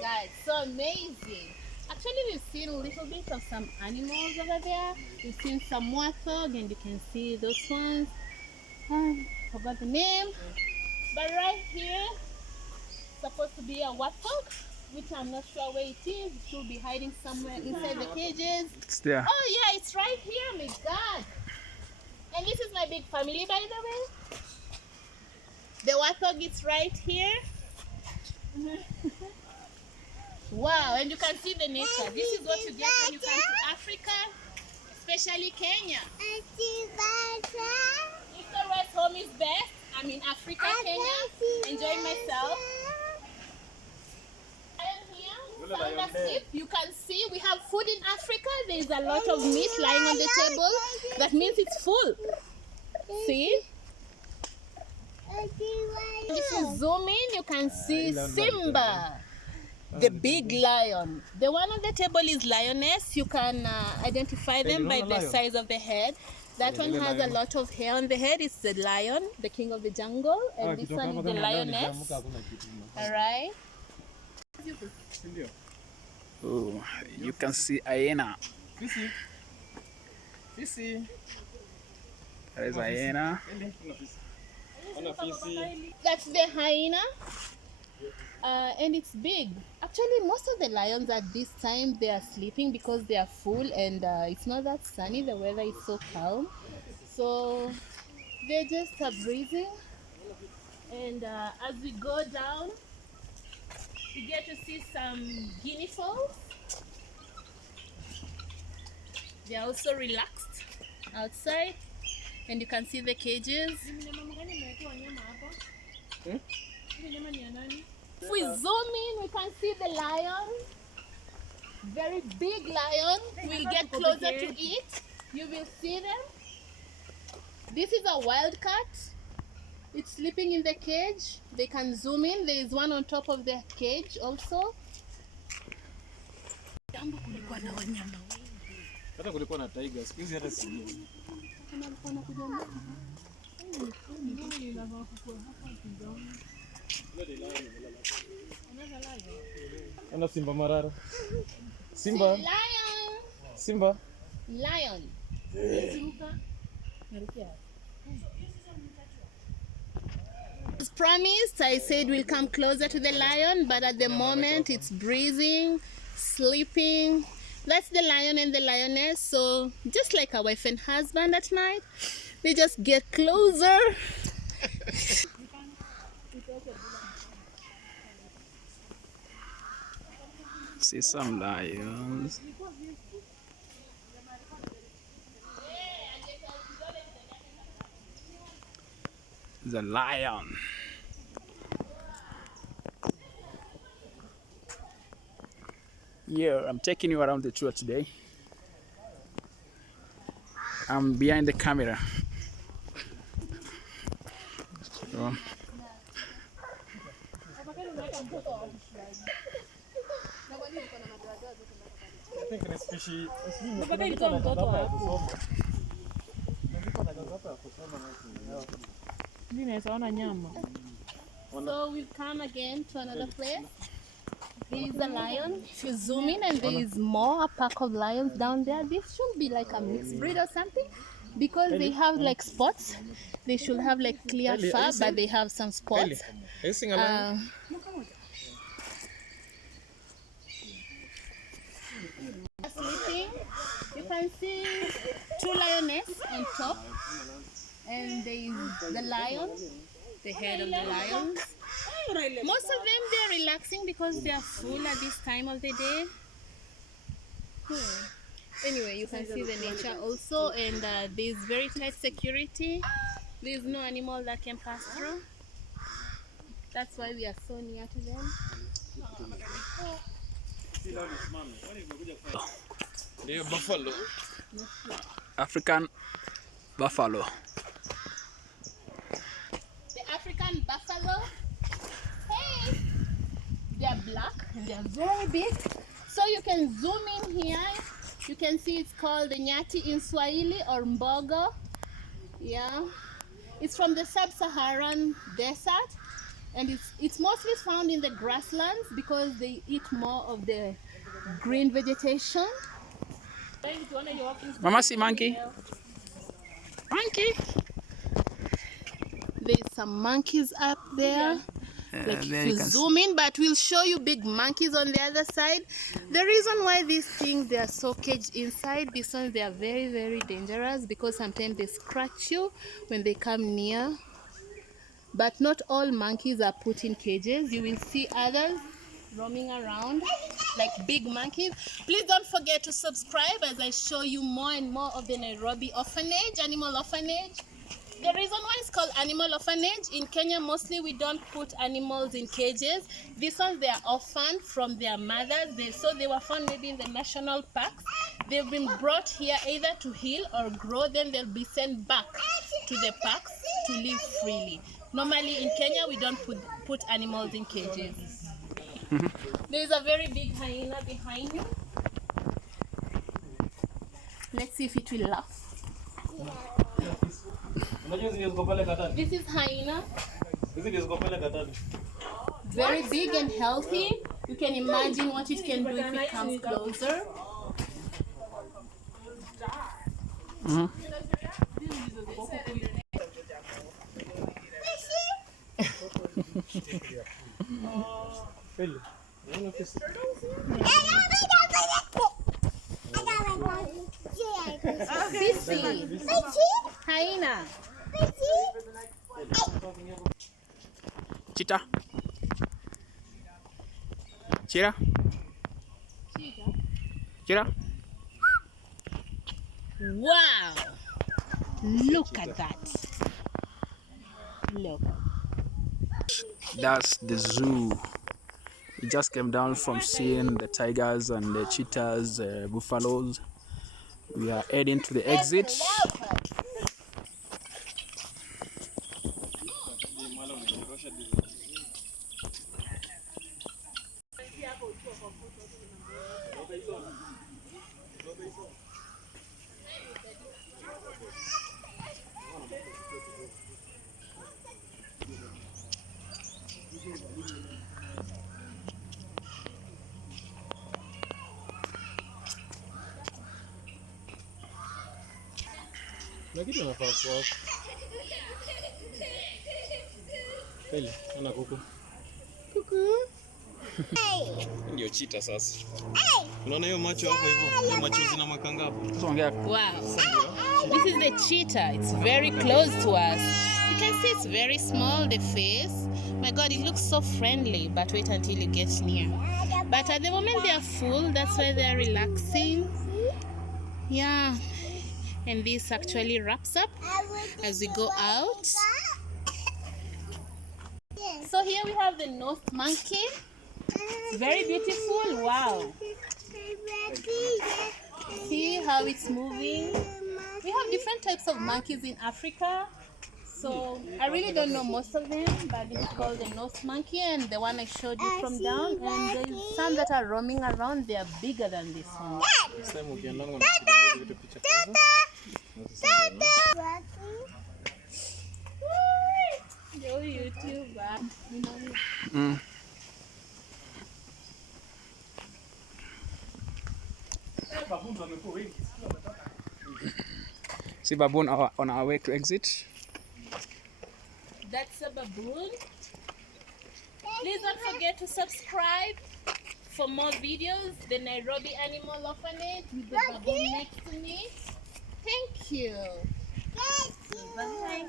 God, so amazing. Actually, we've seen a little bit of some animals over there. We've seen some warthog, and you can see those ones. Forgot the name. But right here, supposed to be a warthog, which I'm not sure where it is. It should be hiding somewhere inside the cages. It's there. Oh yeah, it's right here, my God. And this is my big family, by the way. The warthog is right here. Wow, and you can see the nature. This is what you get when you come to Africa, especially Kenya. If the rest home is best, I'm in Africa, Kenya, enjoying myself. And here, sound asleep. You can see we have food in Africa. There is a lot of meat lying on the table. That means it's full. See? If you zoom in, you can see Simba, the big lion. The one on the table is lioness. You can identify them by the size of the head. That one has a lot of hair on the head. It's the lion, the king of the jungle. And this one is the lioness. All right. Oh, you can see hyena. There is hyena. That's the hyena. And it's big. Actually, most of the lions at this time, they are sleeping because they are full and it's not that sunny. The weather is so calm. So they're just breathing. And as we go down, we get to see some guinea fowls. They're also relaxed outside. And you can see the cages. If we zoom in, we can see the lion. Very big lion. We'll get closer to it. You will see them. This is a wildcat. It's sleeping in the cage. They can zoom in. There is one on top of the cage also. Hata kulikuwa na tiger, siku hizi hata sijui. Ana simba marara. Simba. Lion. Simba. Lion. As promised, I said we'll come closer to the lion, but at the moment it's breathing, sleeping. That's the lion and the lioness. So just like a wife and husband at night, they just get closer. See some lions. The lion. Yeah, I'm taking you around the tour today. I'm behind the camera. So, I think ni species. So we've come again to another place. There is a lion. If you zoom in and there is more, a pack of lions down there. This should be like a mixed breed or something because they have like spots. They should have like clear fur, but they have some spots. Sleeping. You can see two lionesses on top, and there is the lion, the head of the lions. Most of them they're relaxing because they are full at this time of the day. Anyway, you can see the nature also, and there's very tight security. There's no animal that can pass through. That's why we are so near to them. Buffalo. African buffalo. The African buffalo. Hey, they're black and they're very big. So you can zoom in here. You can see it's called the nyati in Swahili or mbogo. Yeah, it's from the sub-Saharan desert. And it's mostly found in the grasslands because they eat more of the green vegetation. Mama, see monkey. Monkey. There's some monkeys up there. Like There if you you can zoom in, but we'll show you big monkeys on the other side. The reason why these things they are so caged inside, these ones they are very, very dangerous because sometimes they scratch you when they come near. But not all monkeys are put in cages. You will see others roaming around like big monkeys. Please don't forget to subscribe as I show you more and more of the Nairobi orphanage, animal orphanage. The reason why it's called animal orphanage, in Kenya mostly we don't put animals in cages. These ones they are orphaned from their mothers. They were found maybe in the national parks. They've been brought here either to heal or grow, then they'll be sent back to the parks to live freely. Normally in Kenya we don't put animals in cages. There's a very big hyena behind you. Let's see if it will laugh. This is hyena. Very big and healthy. You can imagine what it can do if it comes closer. Sissy. Hyena. Cheetah. Cheetah. Cheetah. Wow. Look at that. Look. That's the zoo. We just came down from seeing the tigers and the cheetahs, buffaloes. We are heading to the exit. Na kitu nafaa kwa hapo. Kweli, ana kuku. Cuckoo. Ndio cheetah sasa. Unaona hiyo macho hapo hivyo? Hiyo macho zina makanga hapo. Wow. This is the cheetah. It's very close to us. You can see it's very small, the face. My God, it looks so friendly, but wait until you get near. But at the moment they are full, that's why they are relaxing. Yeah. And this actually wraps up as we go out. So here we have the nose monkey. It's very beautiful. Wow. See how it's moving. We have different types of monkeys in Africa. So I really don't know most of them, but this is called the nose monkey, and the one I showed you from down. And there's some that are roaming around. They are bigger than this one. Yo, YouTuber. See baboon on our way to exit. That's a baboon. Please don't forget to subscribe for more videos. The Nairobi Animal Orphanage with the baboon next to me. Thank you. Bye.